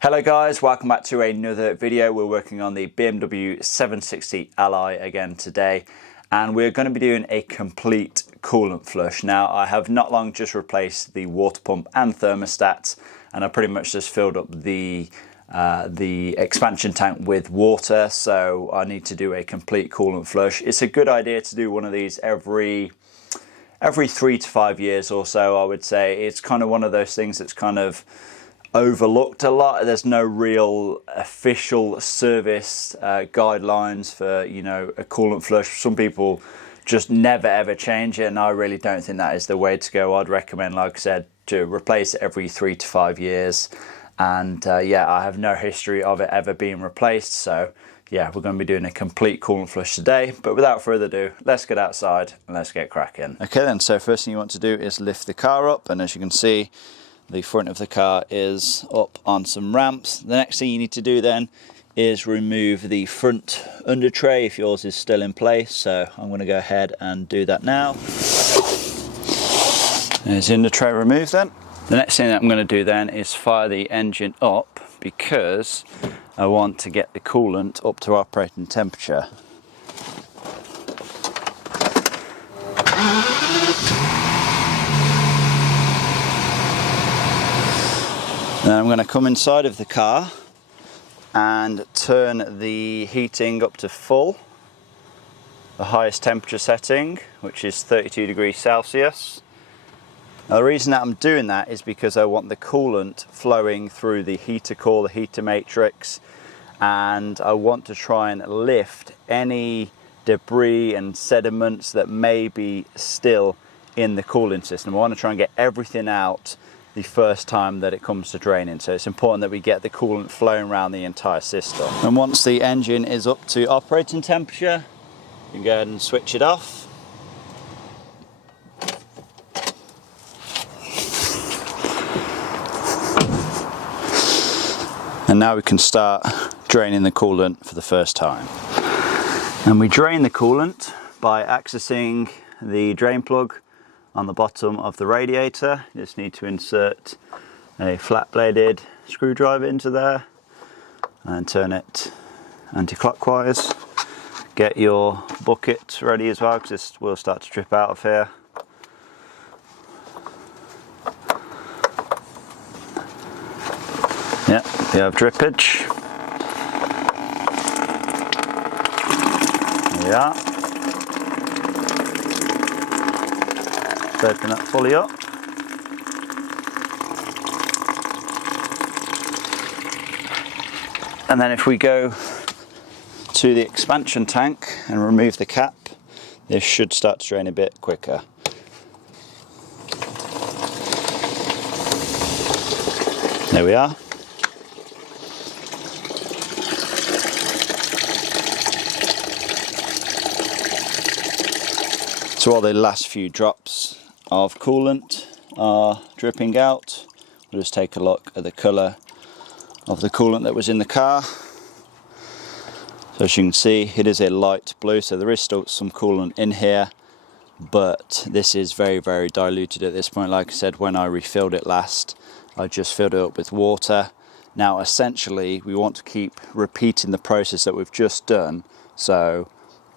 Hello guys, welcome back to another video. We're working on the BMW 760 Ally again today, and we're going to be doing a complete coolant flush. Now, I have not long just replaced the water pump and thermostat, and I pretty much just filled up the expansion tank with water, so I need to do a complete coolant flush. It's a good idea to do one of these every 3 to 5 years or so, I would say. It's kind of one of those things that's kind of overlooked a lot. There's no real official service guidelines for, you know, a coolant flush. Some people just never ever change it, and I really don't think that is the way to go. I'd recommend, like I said, to replace it every 3 to 5 years. And yeah, I have no history of it ever being replaced, so yeah, we're going to be doing a complete coolant flush today. But without further ado, let's get outside and let's get cracking. Okay then, so first thing you want to do is lift the car up, and as you can see, the front of the car is up on some ramps. The next thing you need to do then is remove the front under tray if yours is still in place. So I'm going to go ahead and do that now. There's the under tray removed then. The next thing that I'm going to do then is fire the engine up, because I want to get the coolant up to operating temperature. Then I'm going to come inside of the car and turn the heating up to full, the highest temperature setting, which is 32 degrees Celsius. Now, the reason that I'm doing that is because I want the coolant flowing through the heater core, the heater matrix, and I want to try and lift any debris and sediments that may be still in the cooling system. I want to try and get everything out the first time that it comes to draining, so it's important that we get the coolant flowing around the entire system. And once the engine is up to operating temperature, you can go ahead and switch it off. And now we can start draining the coolant for the first time. And we drain the coolant by accessing the drain plug on the bottom of the radiator. You just need to insert a flat bladed screwdriver into there and turn it anti-clockwise. Get your bucket ready as well, because this will start to drip out of here. Yeah, we have drippage. There we are. Open that fully up. And then if we go to the expansion tank and remove the cap, this should start to drain a bit quicker. There we are. So while the last few drops of coolant are dripping out, we'll just take a look at the colour of the coolant that was in the car. So as you can see, it is a light blue, so there is still some coolant in here, but this is very, very diluted at this point. Like I said, when I refilled it last, I just filled it up with water. Now essentially we want to keep repeating the process that we've just done, so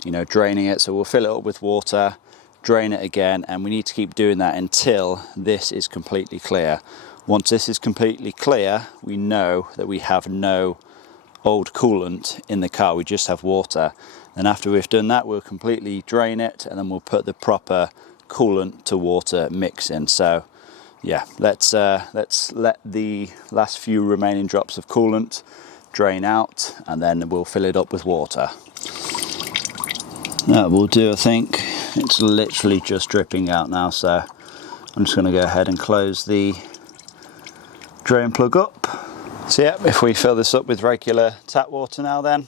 you know, draining it. So we'll fill it up with water, drain it again, and we need to keep doing that until this is completely clear. Once this is completely clear, we know that we have no old coolant in the car, we just have water. And after we've done that, we'll completely drain it, and then we'll put the proper coolant to water mix in. So yeah, let's let the last few remaining drops of coolant drain out, and then we'll fill it up with water. That will do, I think. It's literally just dripping out now, so I'm just going to go ahead and close the drain plug up. So yeah, if we fill this up with regular tap water now then.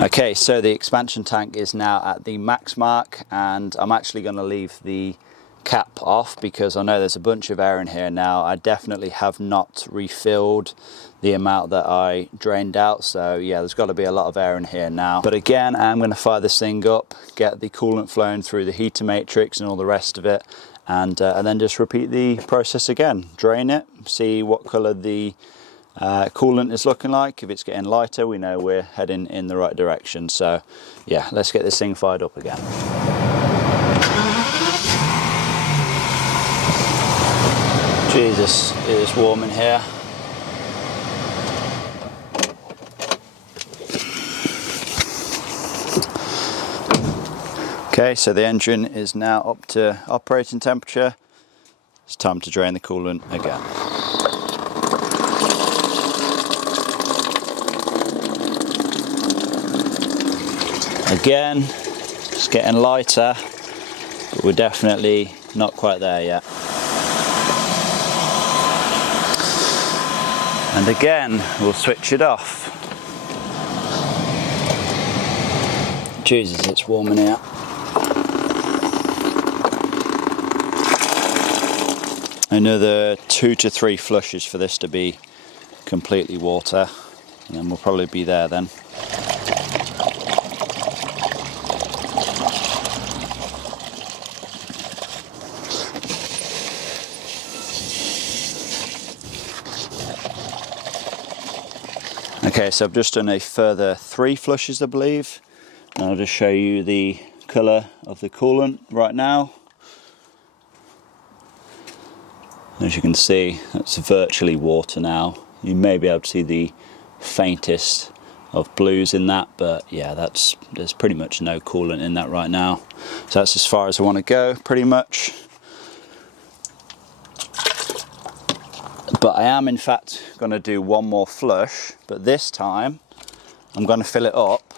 Okay, so the expansion tank is now at the max mark, and I'm actually going to leave the cap off because I know there's a bunch of air in here now. I definitely have not refilled the amount that I drained out, so yeah, there's got to be a lot of air in here now. But again, I'm going to fire this thing up, get the coolant flowing through the heater matrix and all the rest of it, and then just repeat the process again. Drain it, see what colour the coolant is looking like. If it's getting lighter, we know we're heading in the right direction. So yeah, let's get this thing fired up again. Jesus, it is warm in here. Okay, so the engine is now up to operating temperature. It's time to drain the coolant again. Again, it's getting lighter, but we're definitely not quite there yet. And again, we'll switch it off. Jesus, it's warm in here. Another 2 to 3 flushes for this to be completely water, and then we'll probably be there then. Okay, so I've just done a further 3 flushes, I believe, and I'll just show you the colour of the coolant right now. As you can see, that's virtually water now. You may be able to see the faintest of blues in that, but yeah, there's pretty much no coolant in that right now. So that's as far as I want to go, pretty much. But I am in fact going to do one more flush, but this time I'm going to fill it up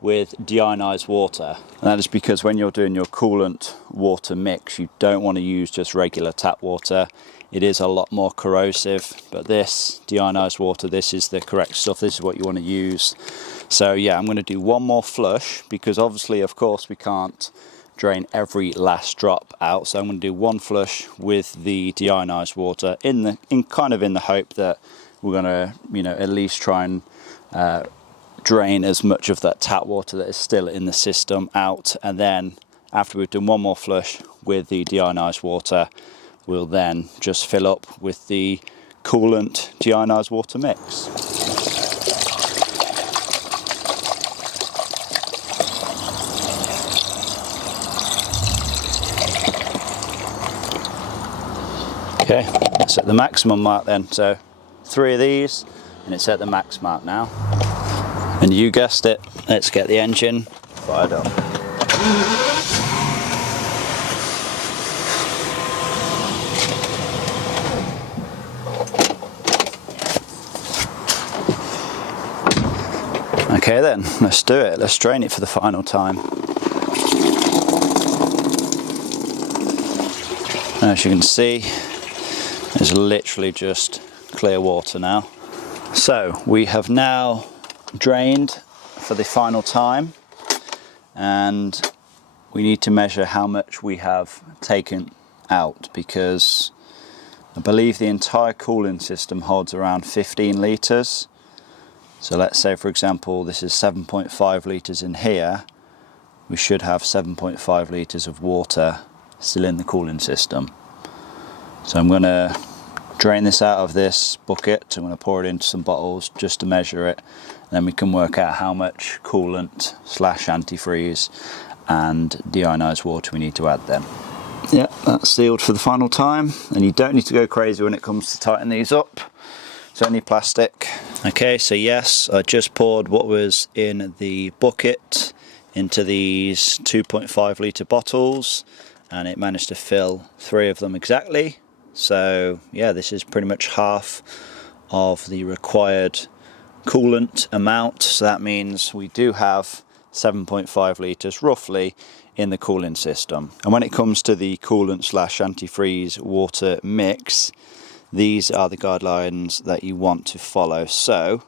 with deionized water. And that is because when you're doing your coolant water mix, you don't want to use just regular tap water. It is a lot more corrosive, but this deionized water, this is the correct stuff. This is what you want to use. So yeah, I'm going to do one more flush, because obviously, of course, we can't drain every last drop out. So I'm going to do one flush with the deionized water in kind of in the hope that we're going to, you know, at least try and drain as much of that tap water that is still in the system out. And then after we've done one more flush with the deionized water, we'll then just fill up with the coolant deionized water mix. Okay, that's at the maximum mark then. So 3 of these and it's at the max mark now. And you guessed it, let's get the engine fired up. Okay then, let's do it. Let's drain it for the final time. As you can see, there's literally just clear water now. So we have now drained for the final time, and we need to measure how much we have taken out, because I believe the entire cooling system holds around 15 litres. So let's say, for example, this is 7.5 litres in here. We should have 7.5 litres of water still in the cooling system. So I'm going to drain this out of this bucket. I'm going to pour it into some bottles just to measure it. And then we can work out how much coolant / antifreeze and deionized water we need to add then. Yeah, that's sealed for the final time. And you don't need to go crazy when it comes to tighten these up. It's only plastic. Okay, so yes, I just poured what was in the bucket into these 2.5 litre bottles, and it managed to fill 3 of them exactly. So yeah, this is pretty much half of the required coolant amount. So that means we do have 7.5 litres roughly in the cooling system. And when it comes to the coolant / antifreeze water mix, these are the guidelines that you want to follow. So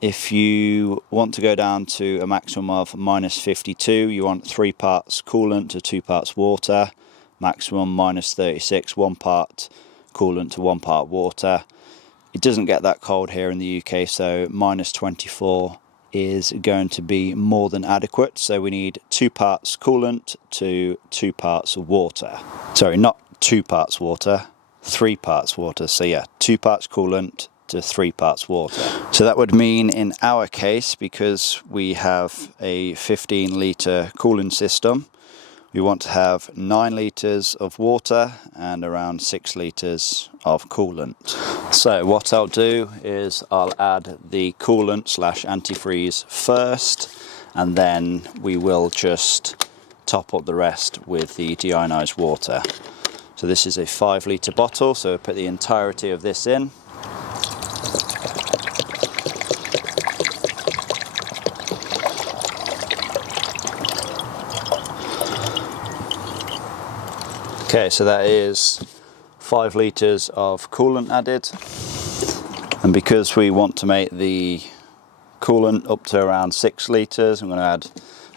if you want to go down to a maximum of -52, you want 3 parts coolant to 2 parts water. Maximum -36, 1 part coolant to 1 part water. It doesn't get that cold here in the UK, so -24 is going to be more than adequate. So we need 2 parts coolant to 2 parts water. Sorry, not 2 parts water, 3 parts water. So yeah, 2 parts coolant to 3 parts water. So that would mean in our case, because we have a 15-litre cooling system, we want to have 9 litres of water and around 6 litres of coolant. So what I'll do is I'll add the coolant / antifreeze first, and then we will just top up the rest with the deionized water. So this is a 5-litre bottle, so I'll put the entirety of this in. Okay, so that is 5 litres of coolant added, and because we want to make the coolant up to around 6 litres, I'm going to add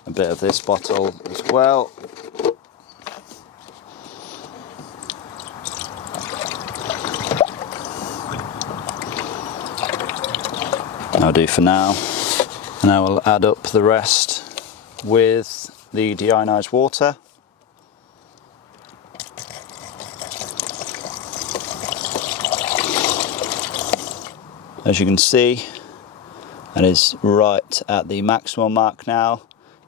a bit of this bottle as well. That'll do for now, and I will add up the rest with the deionized water. As you can see, that is right at the maximum mark now,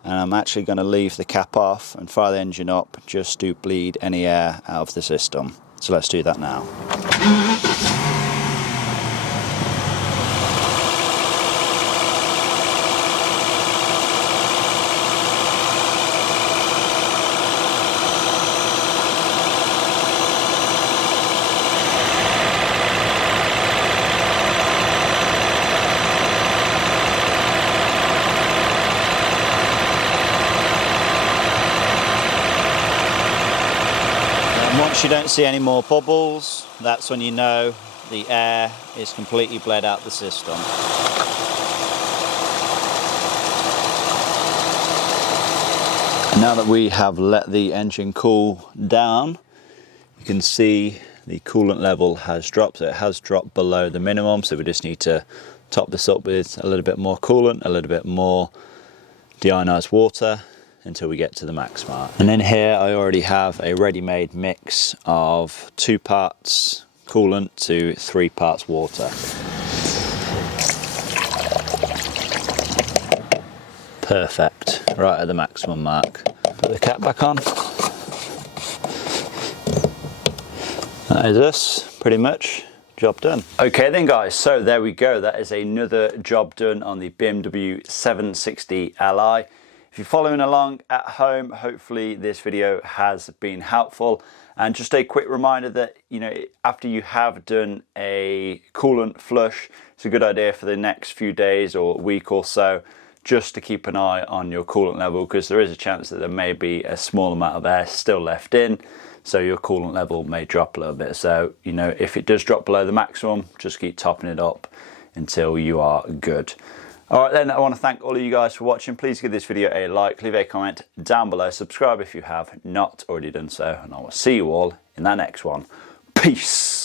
and I'm actually going to leave the cap off and fire the engine up just to bleed any air out of the system. So let's do that now. Once you don't see any more bubbles, that's when you know the air is completely bled out the system. Now that we have let the engine cool down, you can see the coolant level has dropped. So it has dropped below the minimum, so we just need to top this up with a little bit more coolant, a little bit more deionized water, until we get to the max mark. And in here I already have a ready-made mix of 2 parts coolant to 3 parts water. Perfect, right at the maximum mark. Put the cap back on. That is us, pretty much. Job done. Okay then guys, so there we go. That is another job done on the BMW 760 Li. If you're following along at home, hopefully this video has been helpful. And just a quick reminder that, you know, after you have done a coolant flush, it's a good idea for the next few days or week or so just to keep an eye on your coolant level, because there is a chance that there may be a small amount of air still left in, so your coolant level may drop a little bit. So, you know, if it does drop below the maximum, just keep topping it up until you are good. Alright then, I want to thank all of you guys for watching. Please give this video a like, leave a comment down below, subscribe if you have not already done so, and I will see you all in that next one. Peace!